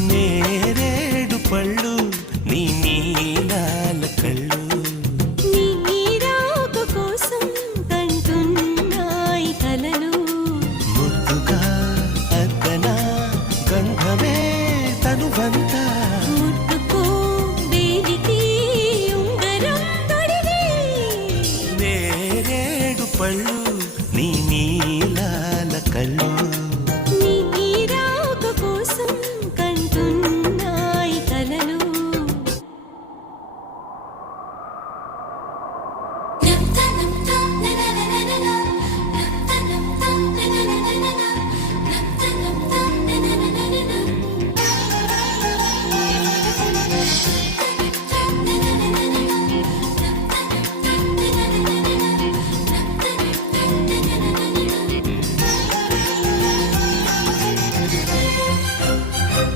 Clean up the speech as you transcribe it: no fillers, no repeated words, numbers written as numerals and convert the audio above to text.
నేరేడు పళ్ళు నీ నీలాల కళ్ళు నీరాకు కోసం కంటున్నాయి కలలు ముద్దుగా అద్దనా గంధమే తనువంతా ముట్టుకో వేలికి ఉంగరం తొడిగి నేరేడు పళ్ళు నీ నీలాల కళ్ళు